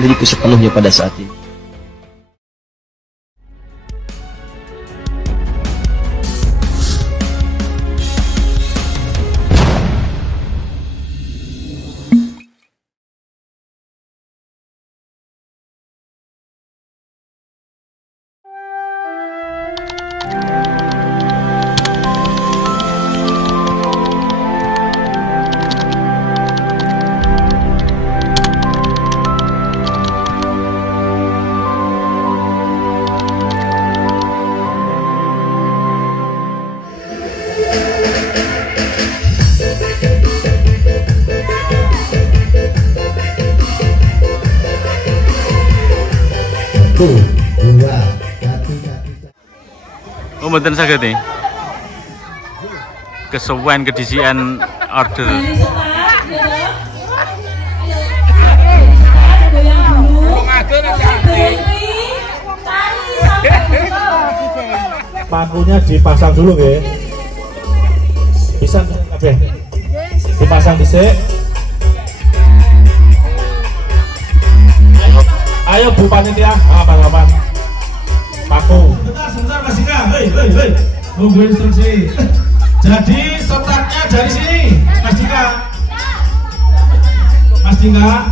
menyerahkan diriku sepenuhnya pada saat ini. Mboten saged nih. Kesuwen kedisian order. Pakunya dipasang dulu nggih. Bisa kabeh. Dipasang dhisik. Ayo Bu Panitia, apa-apa. Paku. Sebentar Mas Dika, hei, nunggu instruksi. Jadi startnya dari sini, Mas Dika.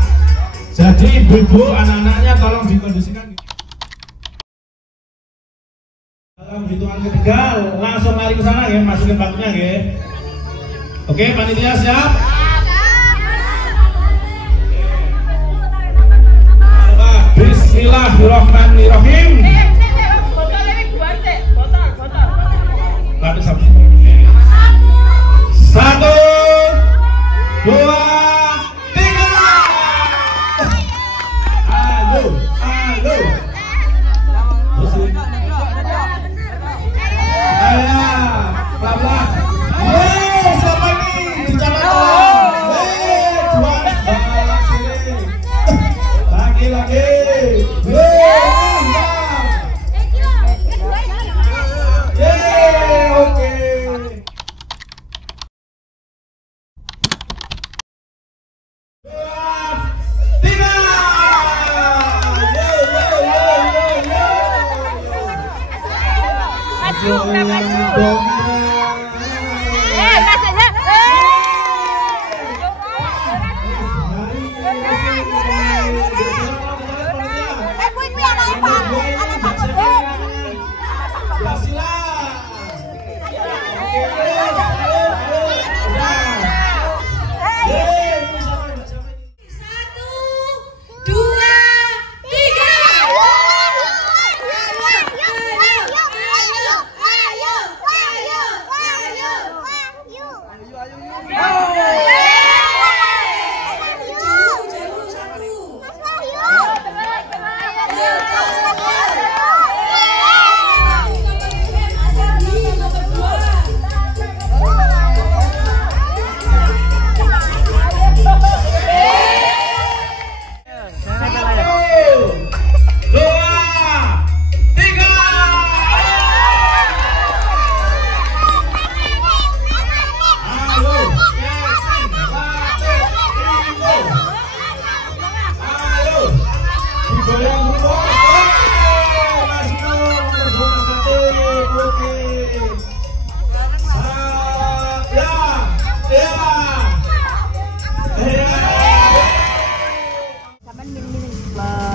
Jadi ibu-ibu, anak-anaknya tolong dikondisikan. Dalam hitungan ketiga, langsung lari ke sana ya, masukin pakunya ya. Oke, panitia siap? Bismillahirrahmanirrahim. Satu, dua, tiga. Ayo. Pelan-pelan. Siapa ini? Dicatat lagi.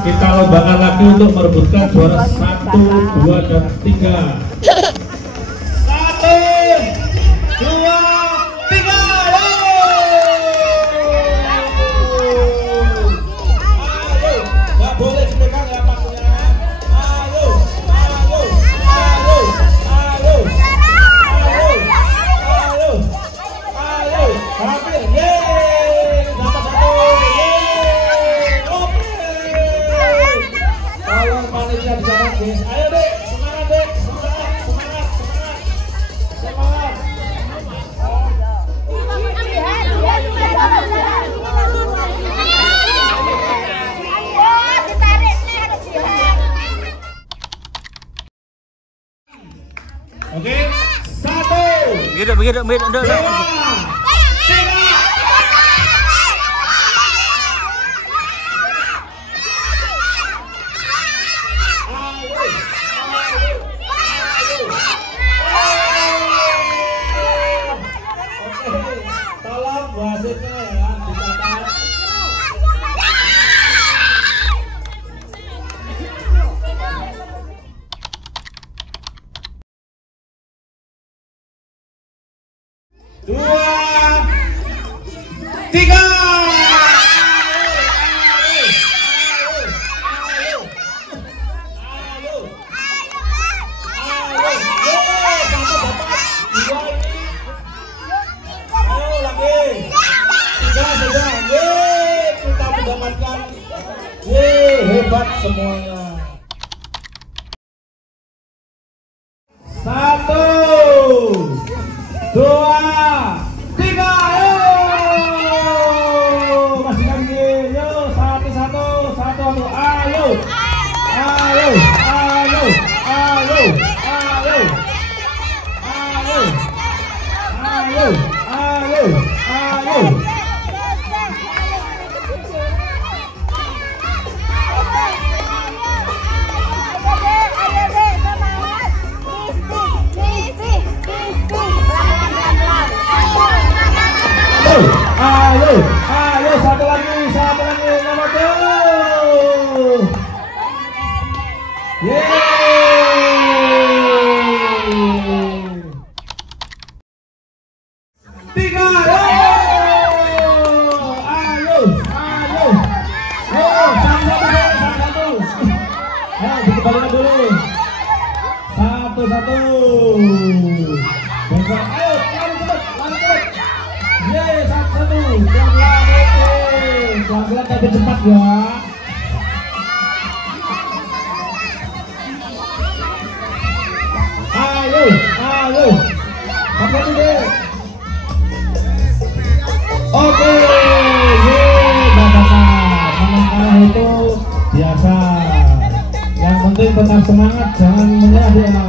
Kita lombakan lagi untuk merebutkan juara 1, 2, dan 3. 1, 2, 3. Ayo, nggak boleh dipegang ya pakunya. Ayo. Hampir, yeay, dapat 1. Tolong panitia dicatat guys. Ayo dek, semangat dek, semangat. Oke, 1. Begitu. 2, 3. 2, 3. Hebat semuanya. 1, 2, 3. Masih lagi. Yo, satu. Ayo. Ayo, satu lagi, nomor 2. Yeay. 3. Ayo. Satu. Ayo, dikembalikan dulu. Satu. Besok, ayo, lari cepat. Yeay, satu. Pelan-pelan tapi cepat ya. Ayo. Apa dulu? Oke. Menang kalah itu biasa. Yang penting tetap semangat, jangan menyerah ya.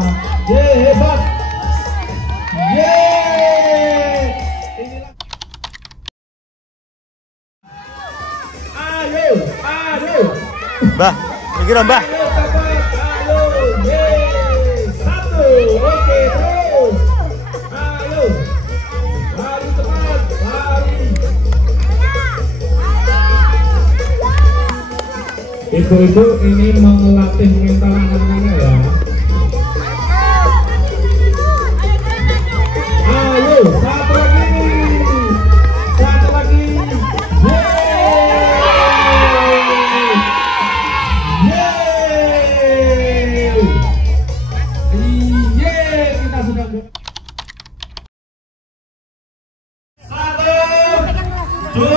Hebat. Ayo. Mbah, mikir Mbah. Ayo. Satu. Oke, terus. Ayo. Lari cepat, lari. Ibu-ibu ini melatih mental anak-anaknya ya. Ayo, satu lagi. Kita sudah 1, 2,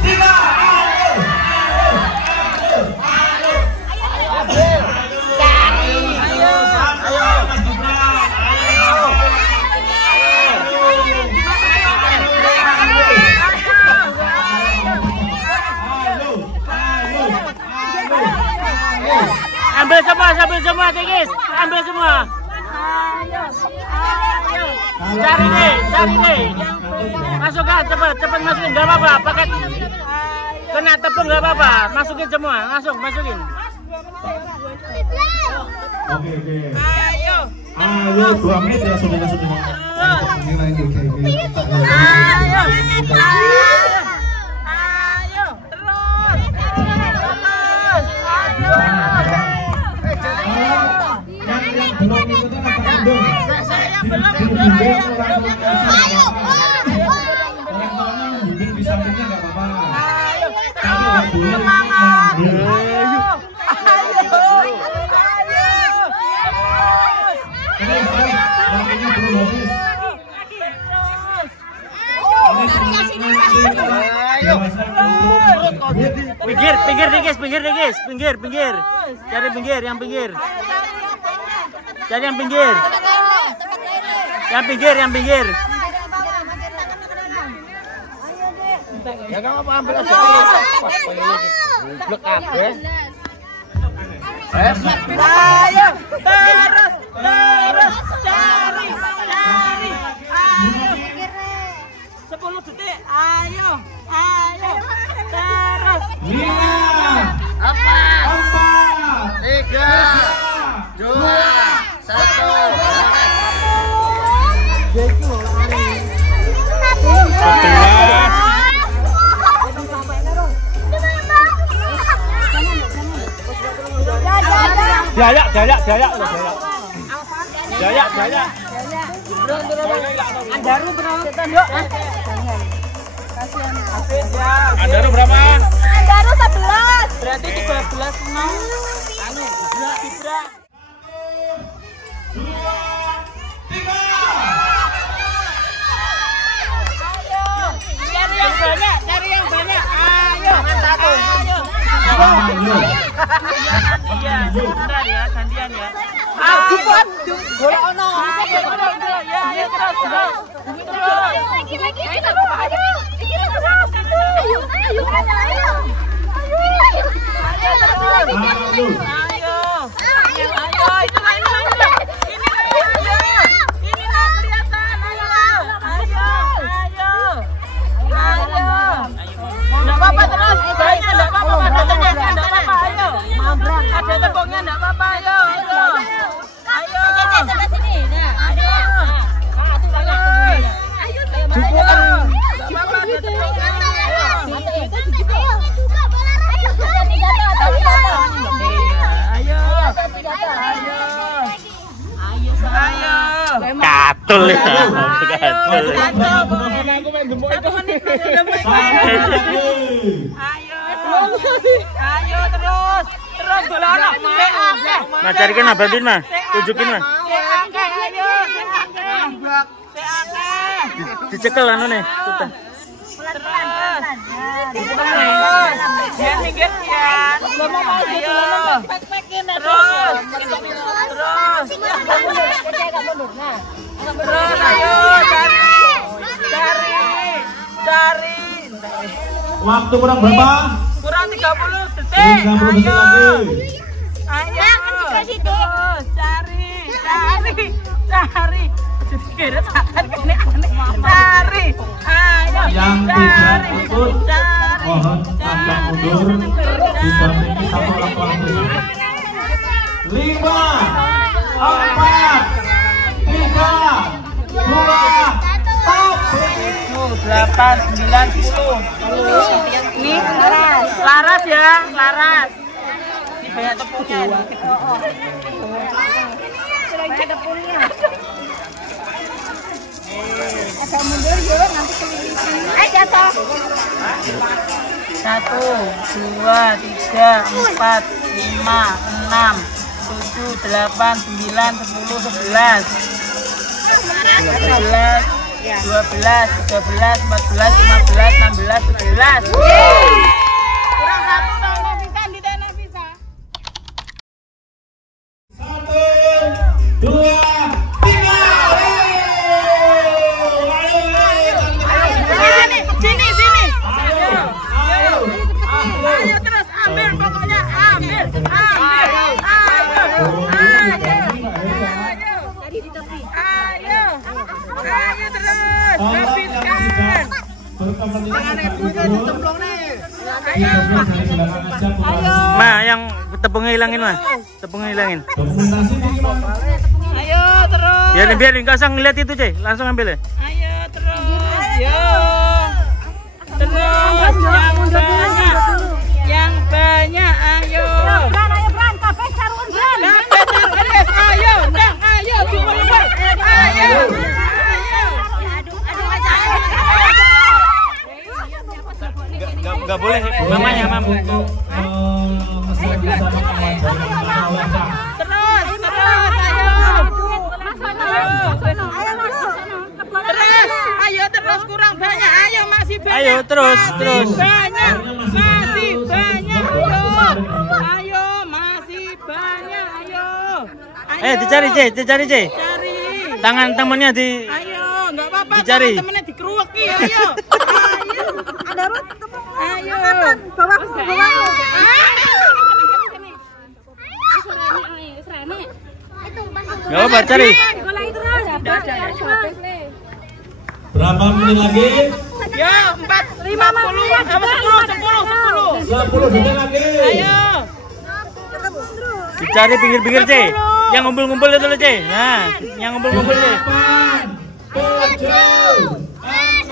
3. Ambil semua, Tigis. Ambil semua. Cari nih. Masukkan, cepat masukin, nggak apa-apa. Pakai kena tepung nggak apa-apa. Masukin semua, masukin. Oke. Ayo. 2 menit ya sudah. Ayo. Terus. Yang belum itu kan apa kandung? Saya belum. Orang tuanya membimbing di sampingnya nggak apa-apa. Terus semangat. Waktunya belum habis. Pinggir, cari pinggir, yang pinggir. Cari yang pinggir. Yang pinggir. Ya kamu apa ambil aja. Blok apa? Ayo, terus cari. Ayo. 10 detik. Ayo. Terus. 5, 4, 3, 2, 1. Jaya. Andaru bro. Andaru berapa? Andaru 11. Berarti 13 mau. Anu, Fibra. 2, 3. Cari yang banyak, cari yang banyak. Ayo. Jangan satu. Ayo. Gantian, sebentar ya, gantian ya. Cepat. Bola ono. Ya, ayo terus. Lagi. Ayo. Ada tepungnya enggak apa-apa, ayo. Ayo. Sebelah sini. Nah, ada. Katul ya. Katul. Ayo terus golongan. Nah, carikan mah, bantuin mah. Tunjukin mah. Dicekel anu nih, kita. Jangan minggir ya. Terus ayo cari. Waktu kurang berapa? Kurang 30 detik. 30 detik lagi. Ayo. Terus cari. Kira akan kene aneh. Cari. Ayo. Yang tidak ikut mohon agak mundur. Didampingi satu orang tua murid. 5, 4, 3, 2, 8, 9, 10. Ini laras ya, laras. Ini banyak tepungnya ini. Banyak tepungnya. Agak mundur yuk, nanti keliling. Jatuh. 1, 2, 3, 4, 5, 6, 7, 8, 9, 10, 11, 12, 13, 14, 15, 16, 17. Kurang satu dong, Nafisa, di Nafisa. 1, 2, 3. Sini. Ayo terus ambil pokoknya, ambil. Ayo terus, habiskan. Ma, yang tepungnya hilangin mah. Tepungnya hilangin. Ayo terus. Biarin nggak usah ngeliat itu, Cey. Langsung ambil ya. Ayo terus. Yo. Terus yang banyak ayo. Bran, kafe sarung Bran. Ayo, ndang, ayo, ayo. Nggak boleh, mamanya mampu. Terus, ayo terus kurang banyak, ayo masih banyak. Ayo terus. Banyak, masih banyak, ayo masih banyak, ayo. Dicari, Cey. Cari. Tangan temennya di. Ayo, nggak apa-apa. Dicari. Temennya dikeruaki, ayo. Ada rut tepung. Ayo. Bawah. Nggak apa-apa, cari. Berapa menit lagi? Ya, 50, 10 detik lagi. Ayo. Dicari pinggir-pinggir, Cey. Yang ngumpul-ngumpul itu loh, Cey. Nah, yang ngumpul-ngumpul, Cey. 8, 7, 6,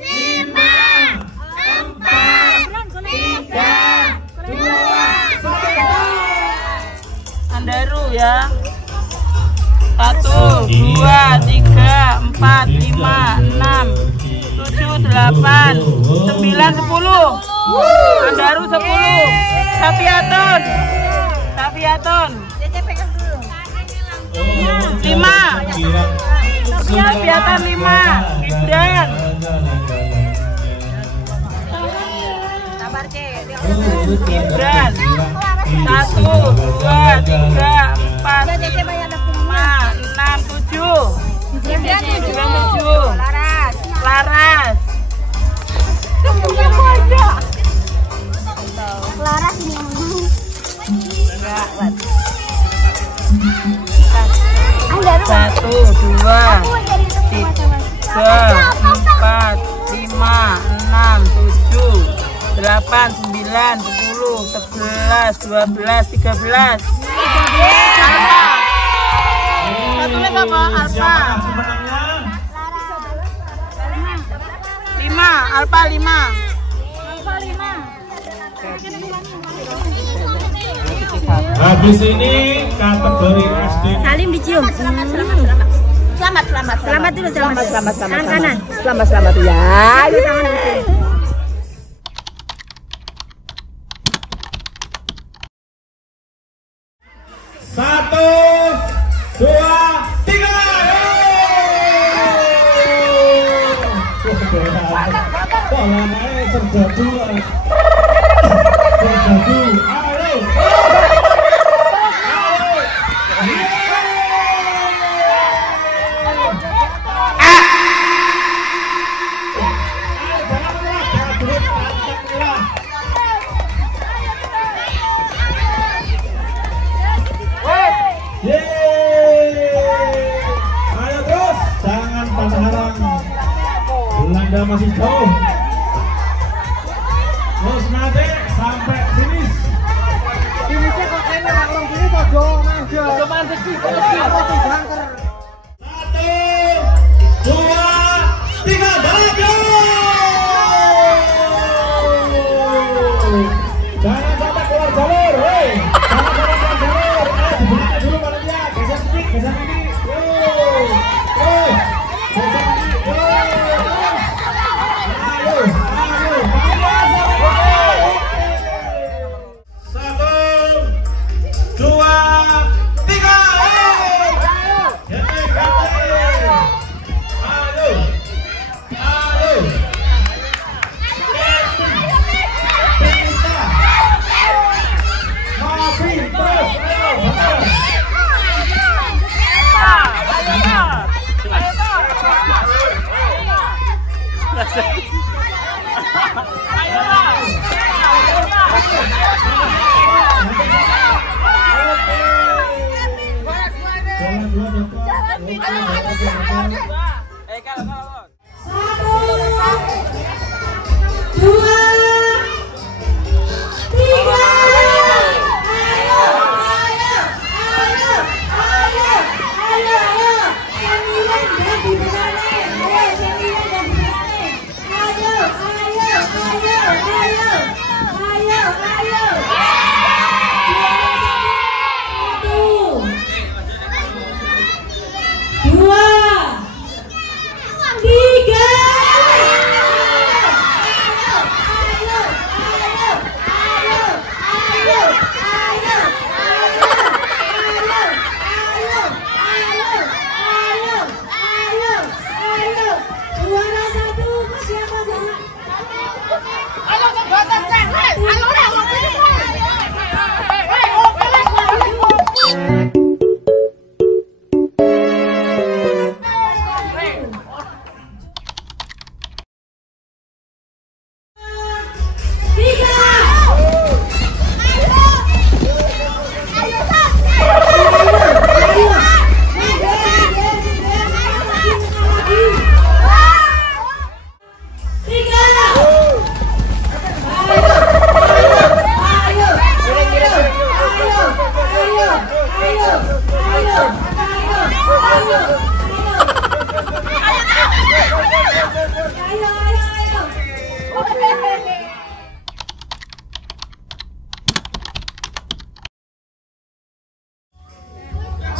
5, 4, 3, 2, 1. Andaru ya. 1, 2, 3. 4, 5, 6, 7, 8, 9, 10. Andaru 10. Safiatun. 5. Safiatan 5. Gibran. Gibran. 1, 2, 3, 4, 5, 6, 7. Laras. Laras ini yang menang. Enggak. 1, 2, 3, 4, 5, 6, 7, 8, 9, 10, 11, 12, 13. Alfa. Satunya sama Alfa. 5, Alfa 5. Habis ini kategori SD. Salim dicium. Selamat dulu. Tangan kanan. Selamat ya. Satu, dua, tiga. Bolanya sergadu. Ayo terus, jangan patah arang. Belanda masih jauh. Terus nanti sampai finish. Finishnya kok kene langsung sini kok jo mangga. Jo mandek iki. 1, 2, 3 balap. Jangan sampai keluar jalur, hei. Jangan sampai keluar jalur. Ayo dibuka dulu balapnya. Geser sedikit. Terus. Geser sedikit. Ayo. 1, 2, 3.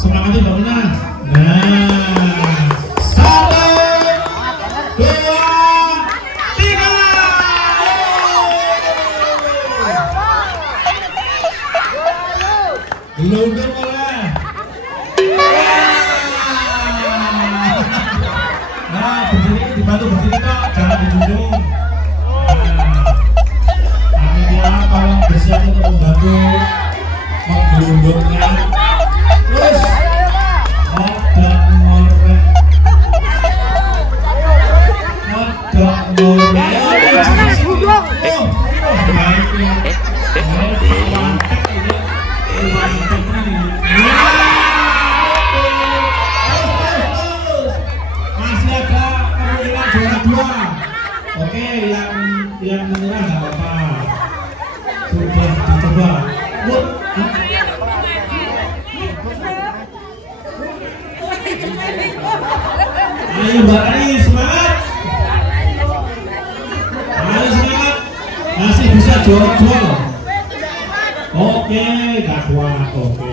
Semangatnya bangunan. Nah, 1 Dilundung oleh. Nah, berdiri, dibantu berdiri kok, jangan dijunjung. Panitia tolong bersiap untuk membantu menggelundungnya. Terus ada ngorek. Masih ada kemungkinan juara 2. Oke, yang menyerah nggak apa-apa. Sudah dicoba. Ayo Mbak Ari, semangat. Ayo semangat. Masih bisa jual-jual. Oke, gak kuat. Oke.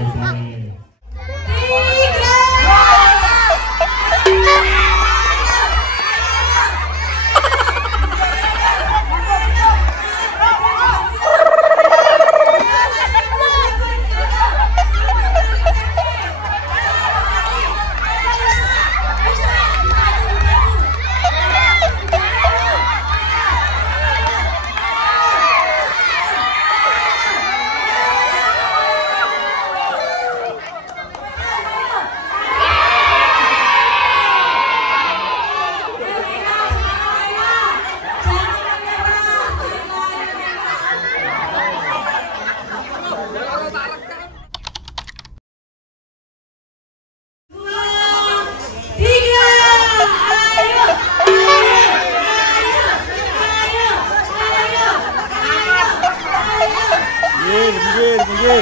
Minggir.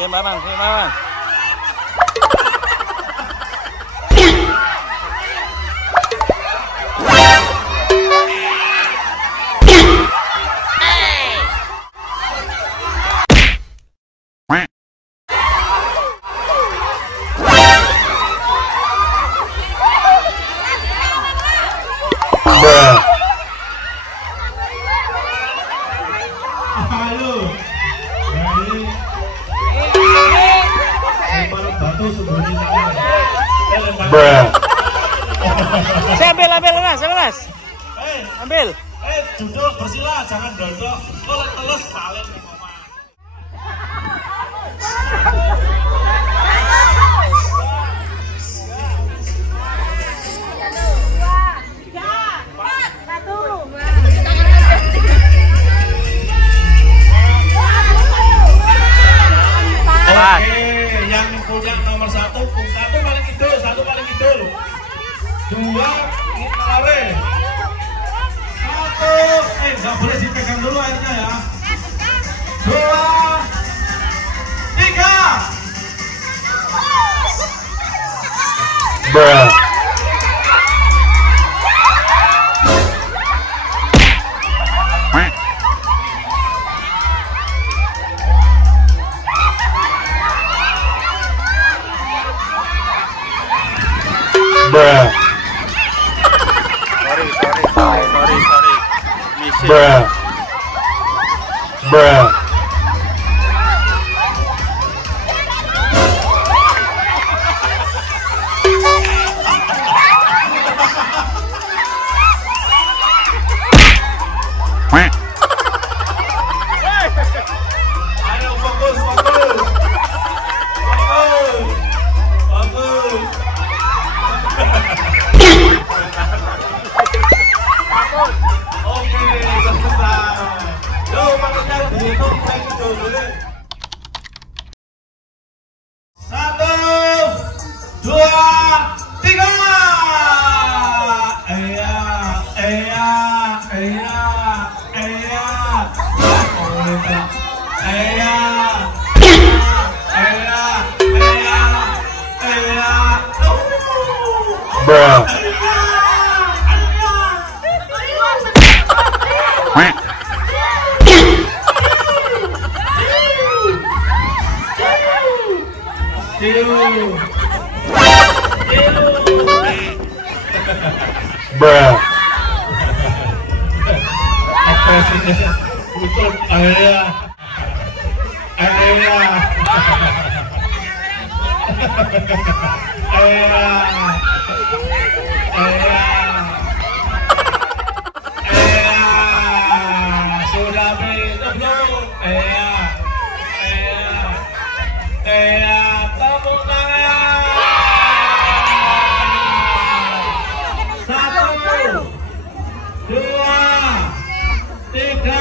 Keimbangan. Saya ambil mas. Ambil. Duduk bersila, jangan dodok. Kalau telus salin. Oke, yang punya nomor 1 paling kidul, 2 Ngitlawe, 1, nggak boleh dipegang dulu airnya ya. 2, 3. Bruh. Sorry. Mission. Bruh. Ayo fokus. Oke, selesai. Yo, makanya dihitung Ekspresinya kutub ayah. Sudah belum? Tepuk tangan. 1, 2, 3,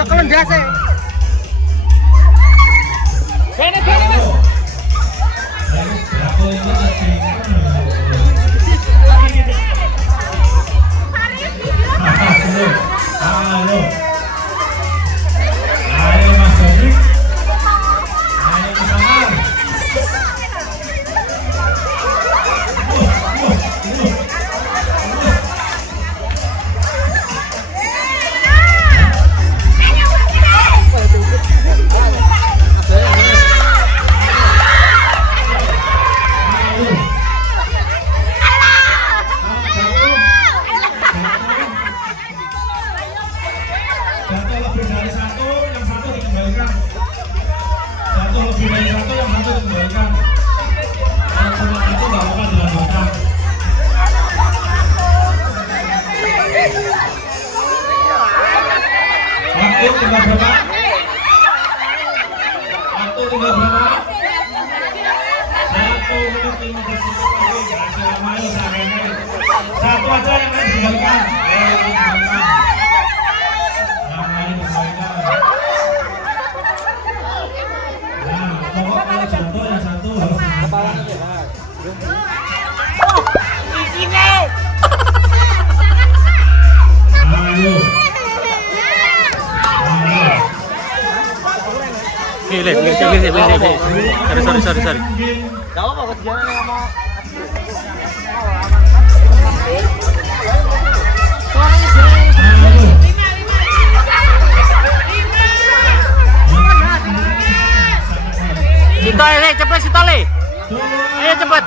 Cekelan biasa. Ayo Mas Dobrik. Ayo Mas Amar. Tinggal berapa? Waktu tinggal berapa? 1 menit 15 detik lagi. Jangan lama yuk sampai. Satu aja yang lain dikembalikan. Yang lain dikembalikan. Nah, pokok kalau jatuh yang satu harus dikembalikan. Di sini. Ayo. Sorry. Sitole, cepet Sitole. Ayo cepet.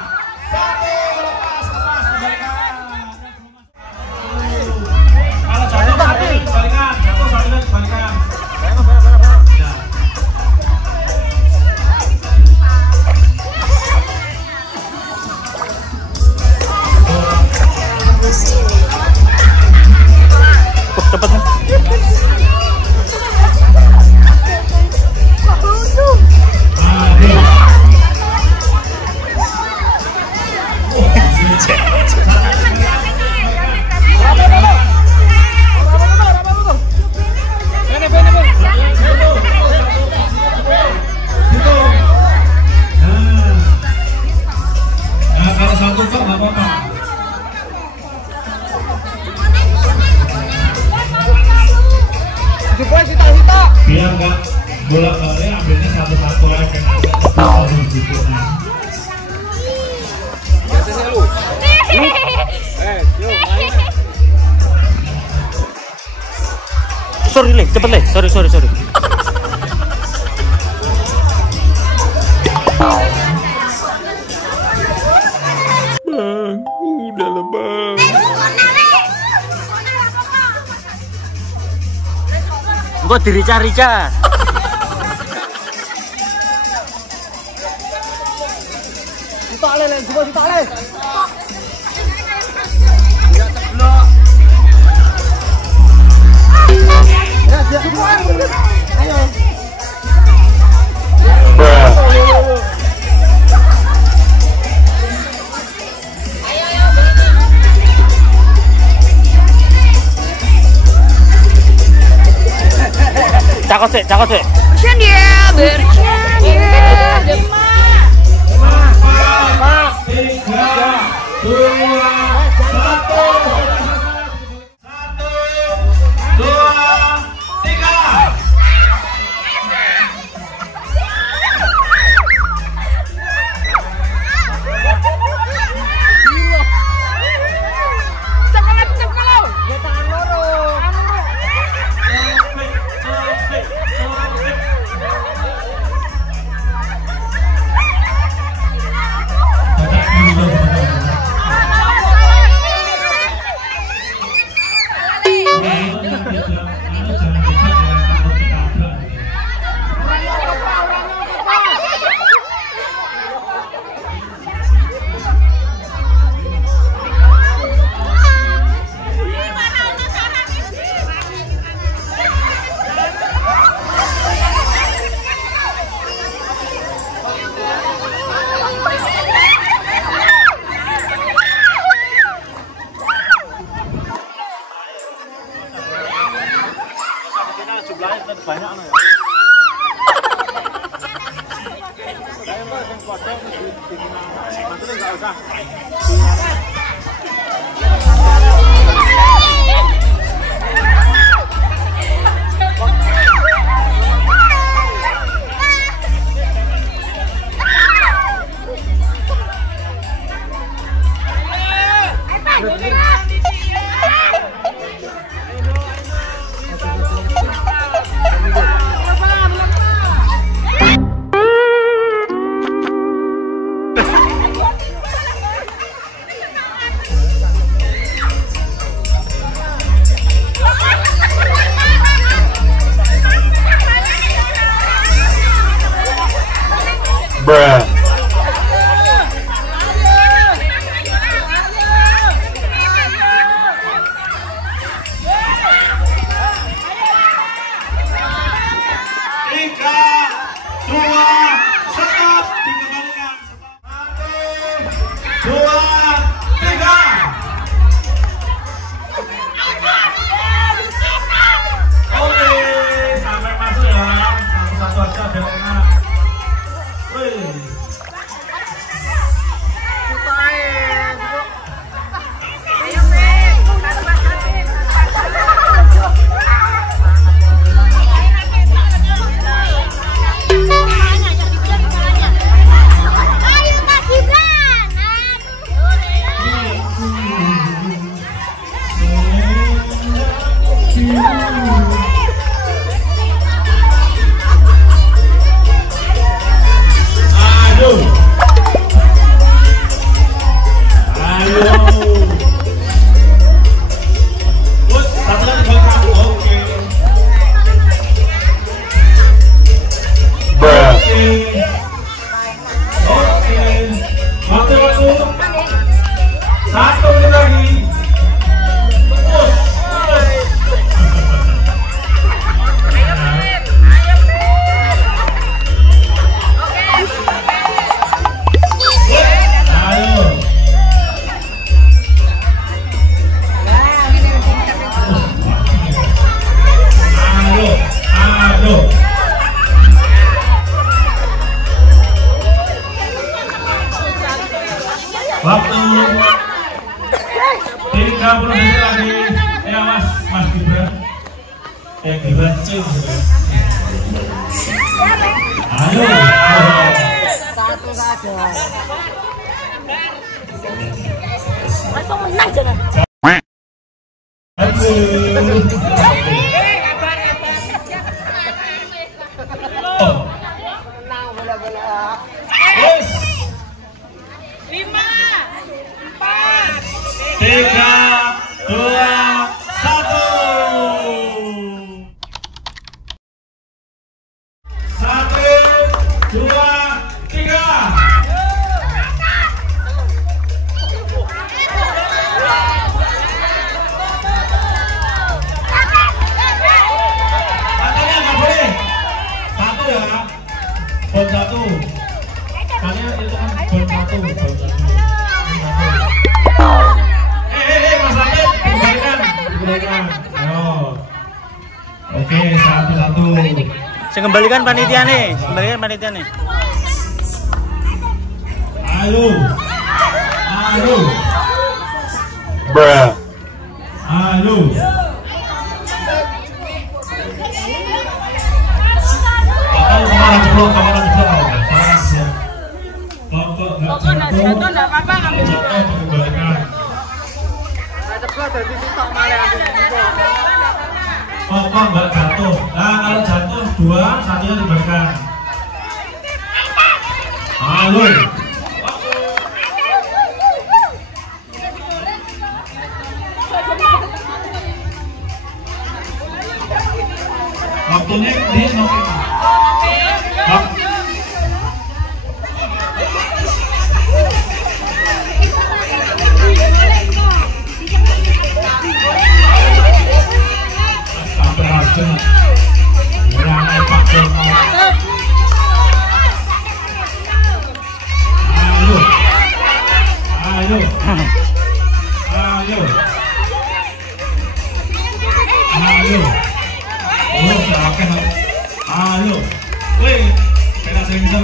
Kalau jatuh satu balikan, balikan. Cepet nih. Kalau satu kok nggak apa-apa. Biar nggak bolak-balik ambilnya satu-satu aja kan. Gitu. Sorry Le, cepet Le. Sorry. Bang, udah lah bang. Gua dirica-rica. Kita le, semua kita le. Cakot sih. Bercanda, bercanda. 3, 2, 1. 1, 2, 3. Bruh. Waktu 30 menit lagi. Ya Mas Gibran. Gibran cium. Ayo. Satu saja. Langsung menang jangan. Menang bola-bola. Yes. 5, 4, 3, 2, 1. 1, 2, 3. Katanya nggak boleh. Satu ya. Bom satu. Katanya itu kan bom satu. Mas Amin, dibalikan. Ayo. Oke. Oke, satu-satu. Saya kembalikan panitia nih, kembalikan panitia nih. Ayo. Ayo. Bruh. Ayo. Pokok nggak jatuh nggak apa-apa ngambil. Pokok nggak jatuh. Nah kalau jatuh dua, satunya diberikan. Ayo. Waktunya di nomor. Sampai racun. Mulai pakai. Ayo. Ayo. Ayo. Ayo. Oh, silakan. Ayo. Wih, kena sensor.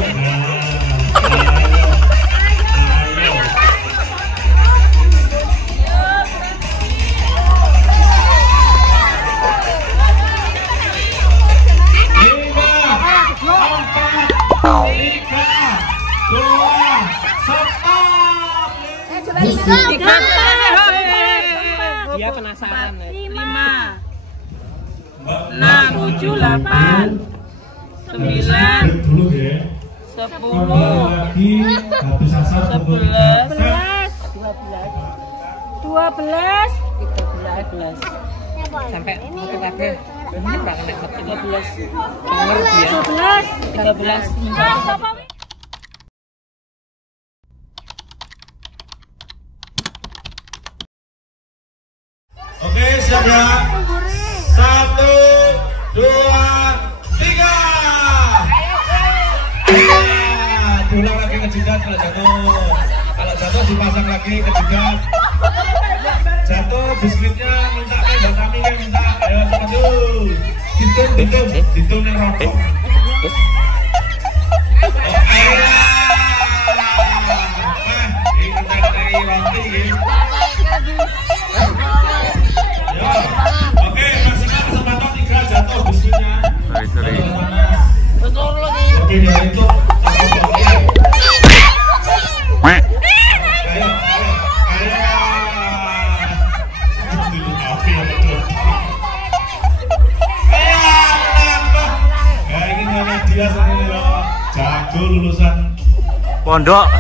Dia penasaran. 5, 6, 7, 8, 9, dulu ya. 10, Lagi habis asar 11, 12, 13 sampai foto kabeh. Ini bakal nek 13. 13. Oke, siap ya. 1, 2, 3. Pulang lagi ke jidat kalau jatuh. Kalau jatuh dipasang lagi ke jidat. Jatuh biskuitnya minta Mbak Tami kan minta. Ayo maju. Ditum yang rokok. Oke, maksimal kesempatan 3 jatuh biskuitnya. Sorry. Oke, dia itu. Dia sendiri loh, jago lulusan Pondok.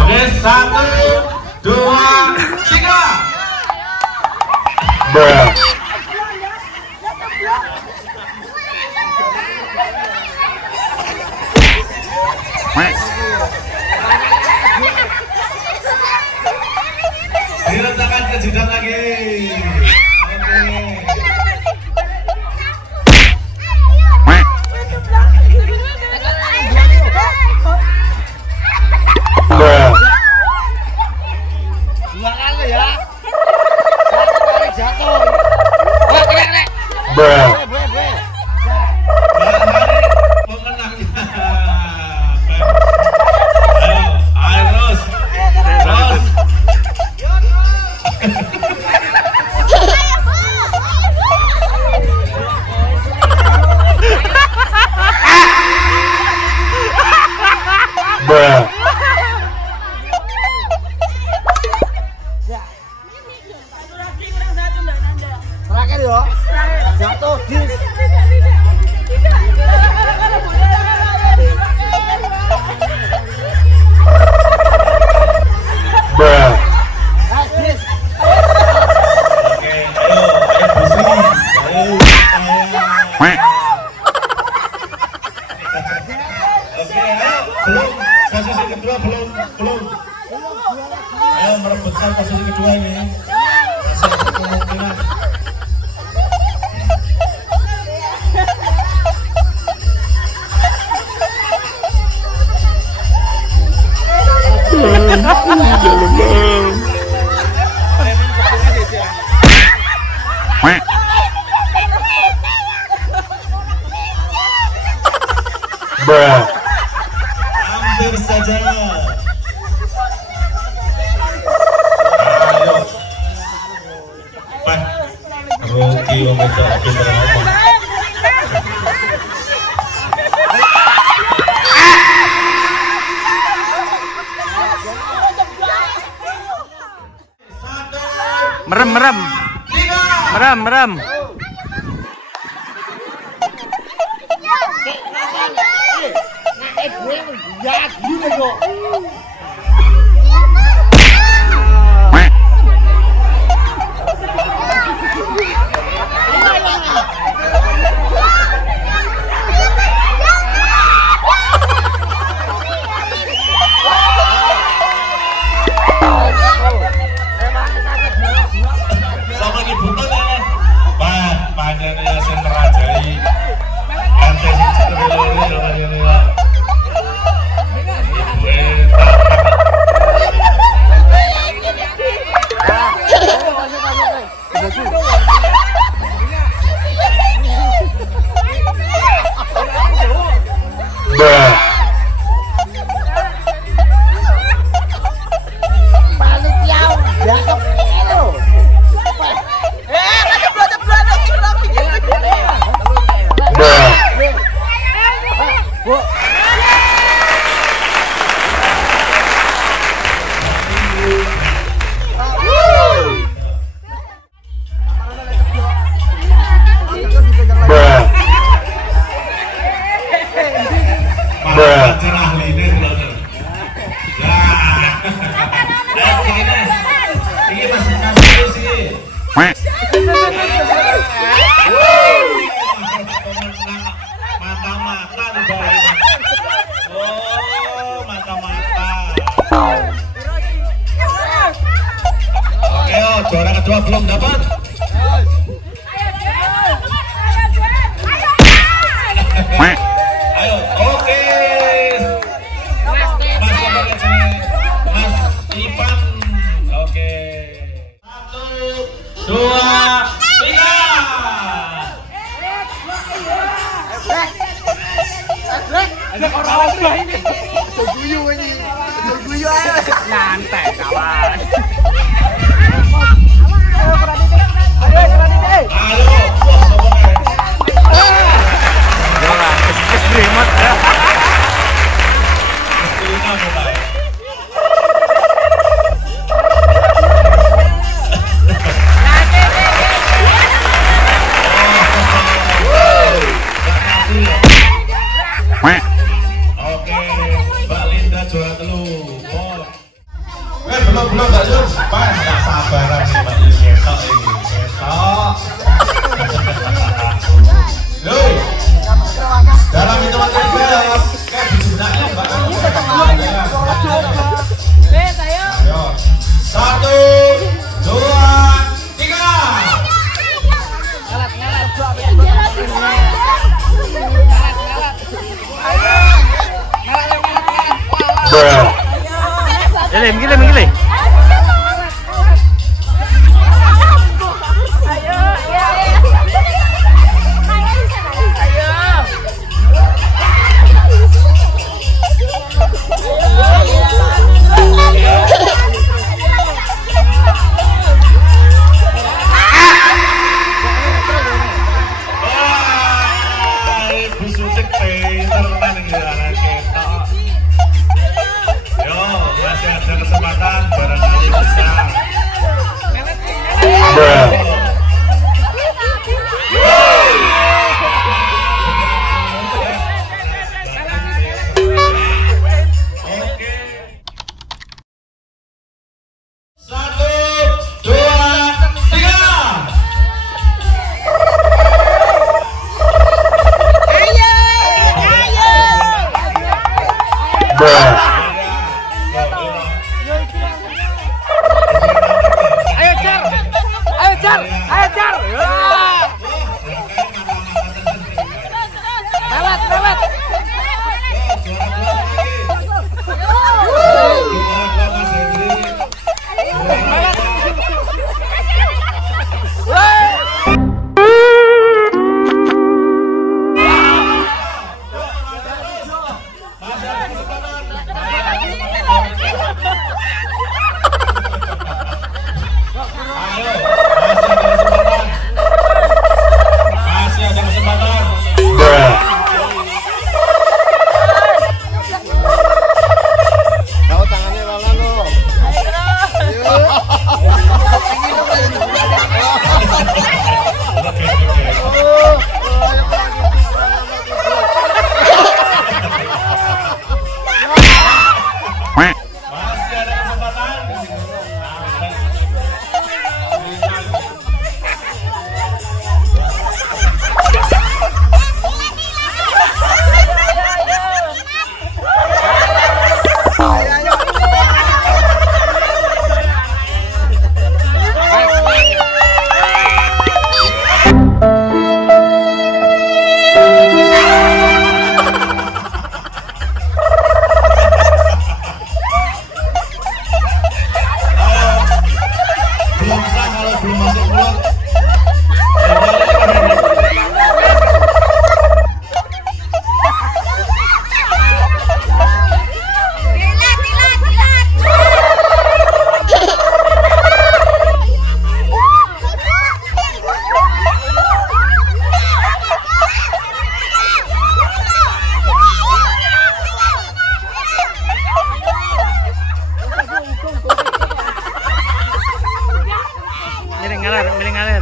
Oke, 1, 2, 3. Diletakkan ke jidat lagi. Dua kali ya. Satu kali jatuh. Wah, kena. Terakhir yo. Jatuh di. Bruh. Belum, posisi kedua belum. Ayo merebutkan posisi kedua ini. Masih ada kemungkinan. Bruh. Hampir saja. Ayo. Rugi Omega pinter ngomong. Merem. Sama dibutuh ya. Panjangnya Yasin merajai. Lantai siji lori namanya ya. Bruh. Cerah liner loh. Nah, ini masih sih. Mata-mata di bawah ini. Oh, mata-mata. Oke, juara kedua belum dapat. Ayo, oke. Mas Ipan. Oke. 1, 2, 3. Nyantai kawan. Ayo, Remote ya. Oke, Mbak Linda juara telu. Belum Mbak Linda. belum masuk mulut. Miring ngalir.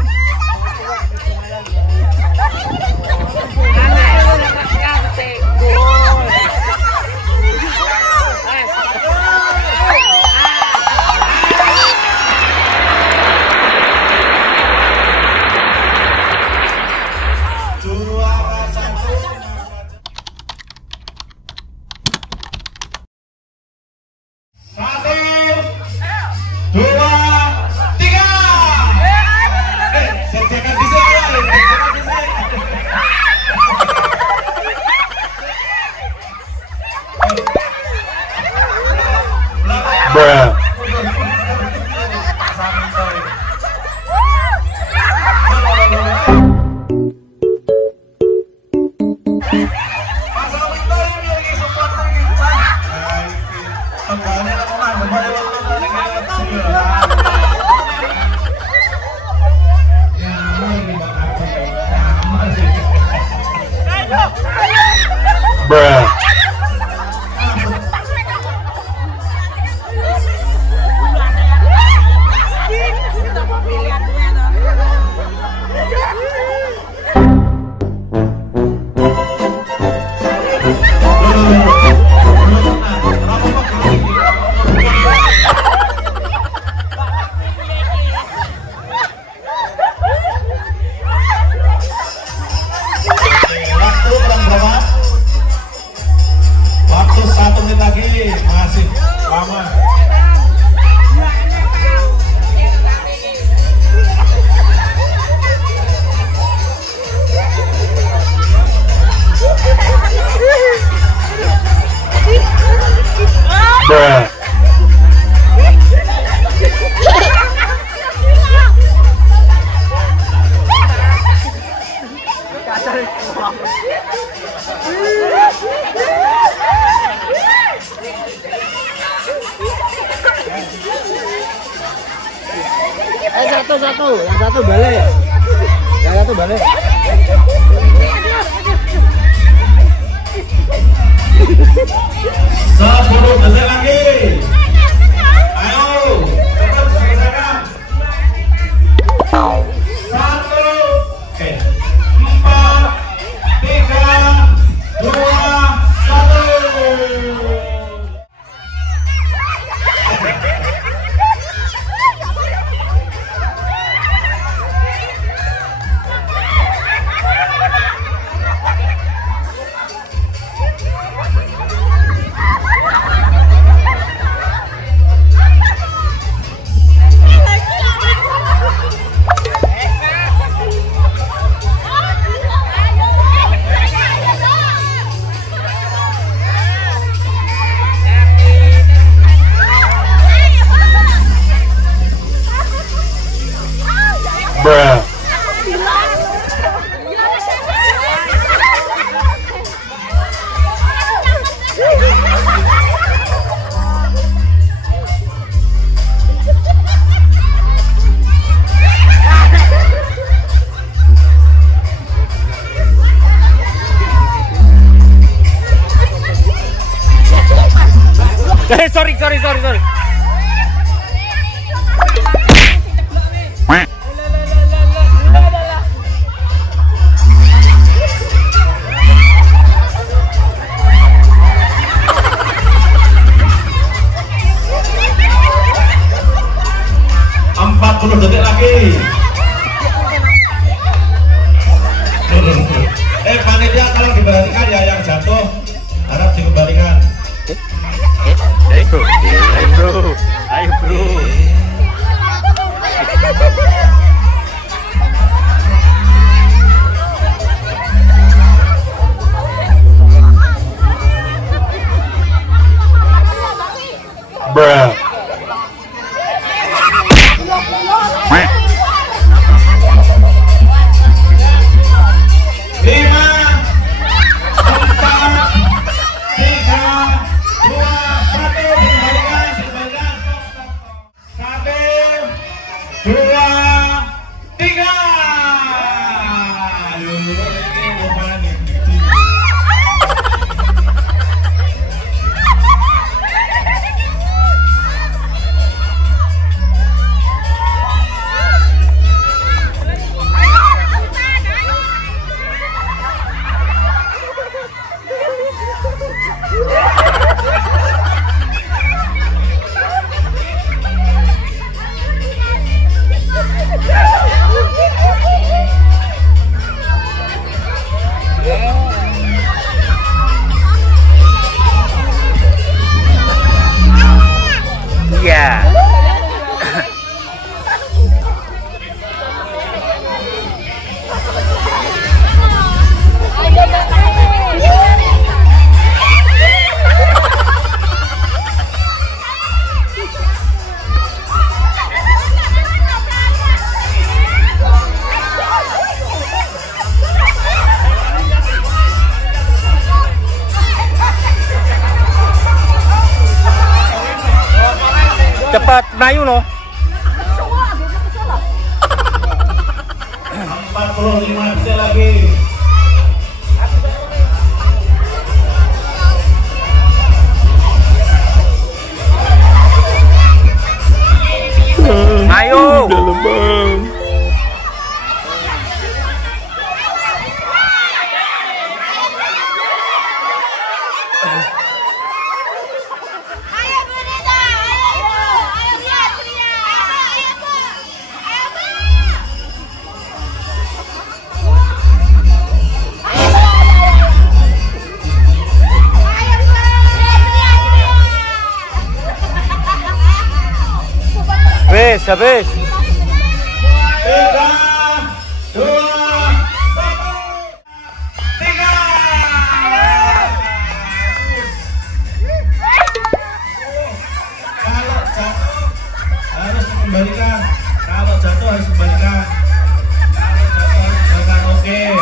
Juara 1. 1, 2, 3. Sediakan di sini. Bruh. Bruh. Waktu kurang berapa? Waktu 1 menit lagi, masih lama. Bruh. Satu, yang satu balik. Yang satu balik. 10 detik lagi. Ayo, cepat selesaikan. 1, 4, 3, 2, 1. Bruh. Sorry. Detik lagi. Panitia kalau diperhatikan ya, yang jatuh harap dikembalikan. Ayo bro. Bruh. Cepat, Melayu loh. 45 detik lagi. Ayo. Habis. 3, 2, 1, 3. Kalau jatuh harus dikembalikan. Kalau jatuh harus dikembalikan. Oke.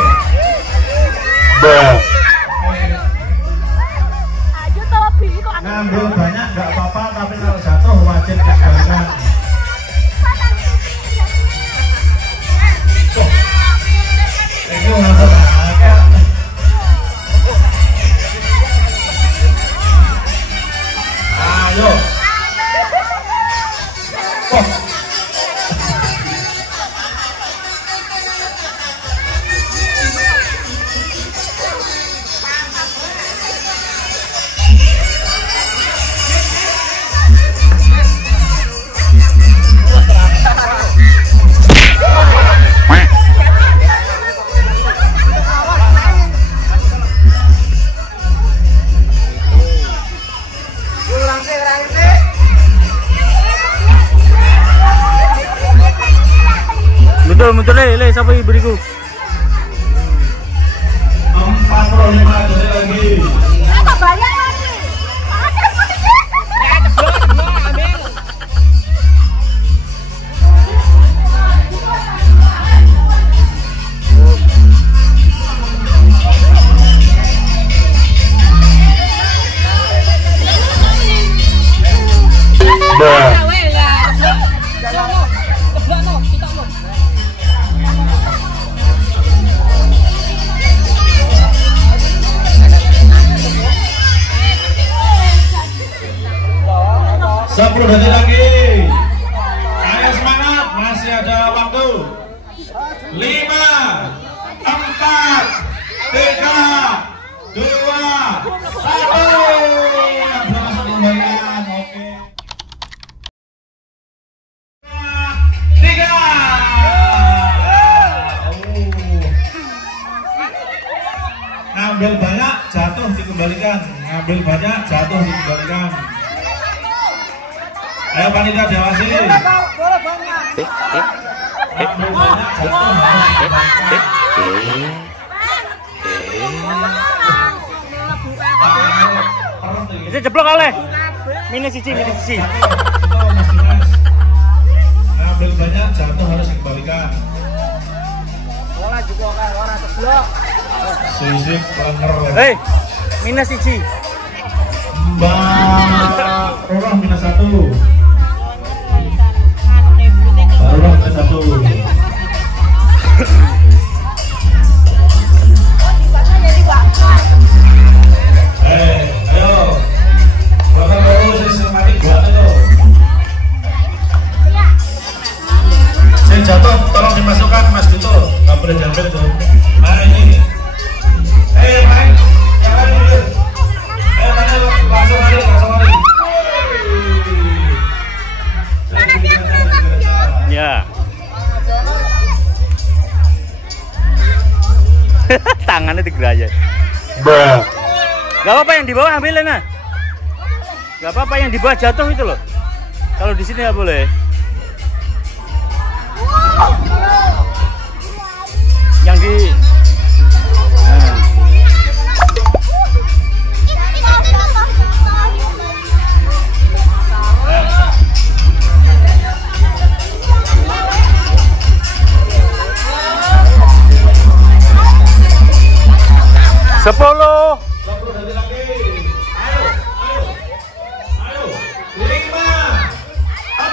Ngambil banyak nggak apa-apa, tapi kalau jatuh wajib dikembalikan. Ayo. Mundur le sampai beriku. 45 detik lagi. Bayar lagi. Sepuluh detik lagi. Ayo semangat, masih ada waktu. 5, 4, 3, 2, 1. Yang berhasil dikembalikan. Oke. 3. Ngambil banyak, jatuh dikembalikan. Ngambil banyak, jatuh dikembalikan. Ayo panitia diawasi. Ini jeblok oleh. Minus siji. Ngambil banyak, jatuh harus dikembalikan. Ora juga kan, ora jeblok. Sisip penger. Hei, minus siji. Mbak Rorah minus 1. Rorah minus 1. Ayo. Buatan baru sistematik buat itu. Yang jatuh tolong dimasukkan Mas Duto. Gak boleh jambil itu. Mari ini. Main. Jangan dulu. Langsung lari. Ya. Tangannya digerayat. Gak apa-apa yang di bawah ambilin nah. Gak apa-apa yang di bawah jatuh itu loh. Kalau di sini nggak boleh. Yang di Sepuluh. 10 detik lagi. Ayo. 5, 4,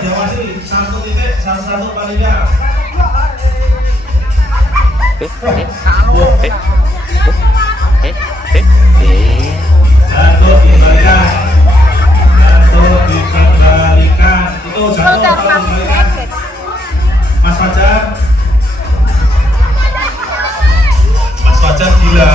diawasi 1 titik 1 palingnya. Satu dikembalikan. Itu jatuh kalau dikembalikan. Mas Fajar. Mas Fajar gila.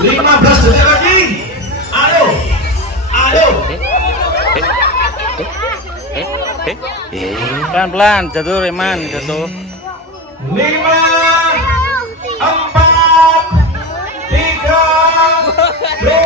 Lima 15 detik lagi. Ayo. Pelan-pelan jatuh Reman, jatuh. 5, 4, 3, 2, 1.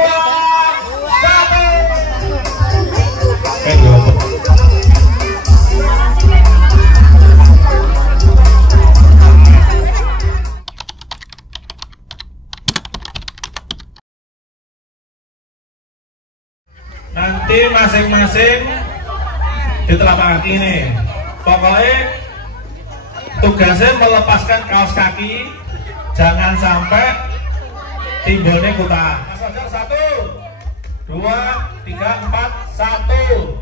Nanti masing-masing di telapak kaki ini. Pokoknya tugasnya melepaskan kaos kaki, jangan sampai timbulnya kutah. Mas Fajar 1, 2, 3, 4, 1,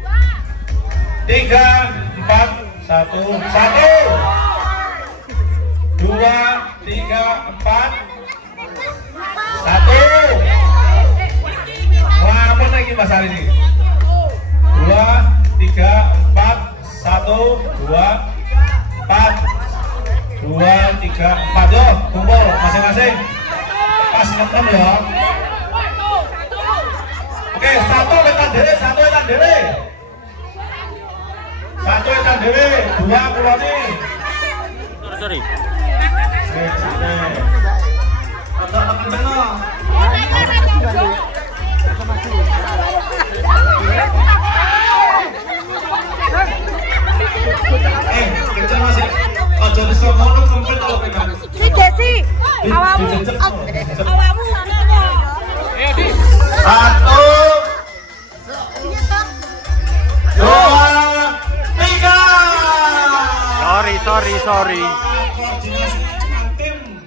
3, 4, 1, 1, 2, 3, 4, 1. Ngelamun lagi Mas hari ini. 2, 3, 4, 1, 2, 4, 2, 3, 4. Yo, kumpul masing-masing. Pas ngetem ya. Oke, 1 etan dhewe, 1 etan dhewe. 1 etan dhewe, 2 kulone. Sorry. Kecil masih. Ojo disomono kempet to pegang. Si Desi, awamu sana ya. 1, 2, 3. Sorry. Koordinasi dengan tim.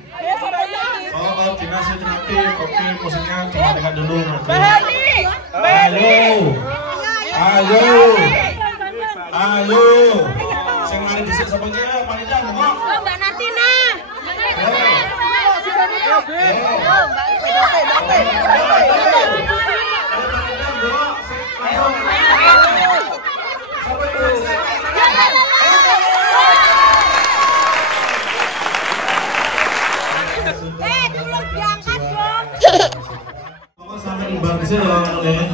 Oh, koordinasi dengan tim. Oke, posisinya kembalikan dulu. Ayo. Sing mari dhisik sapa iki? Panitia monggo. Mbak Natina. Tolong diangkat dong. Monggo sampai imbang dhisik ya, Lek.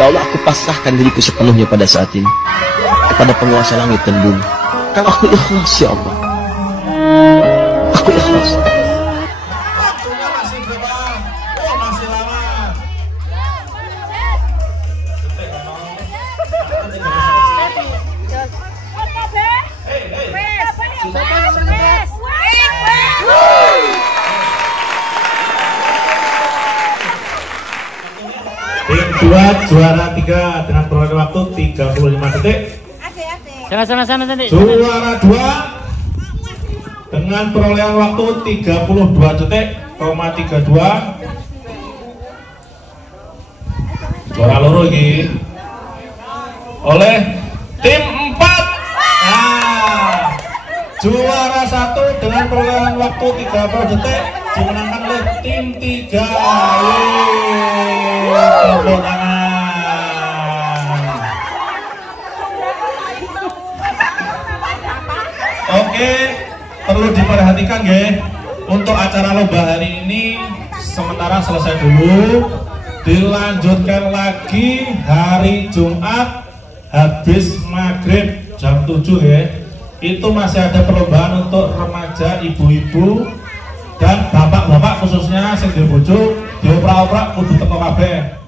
Ya Allah, aku pasrahkan diriku sepenuhnya pada saat ini kepada penguasa langit dan bumi. Karena aku ikhlas, ya Allah. Aku ikhlas. Waktunya masih berapa? Oh, masih lama. Tim 2 juara 3 dengan perolehan waktu 35 detik. Sana tadi. Juara 2 dengan perolehan waktu 32 detik, 32. Juara loro iki oleh tim 4. Nah, juara 1 dengan perolehan waktu 30 detik dimenangkan oleh tim 3. Tepuk tangan. Oke, perlu diperhatikan nggih, untuk acara lomba hari ini sementara selesai dulu. Dilanjutkan lagi hari Jumat habis maghrib jam 7 ya. itu masih ada perlombaan untuk remaja, ibu-ibu dan bapak-bapak khususnya sing duwe bojo dioprak-oprak kudu teko kabeh.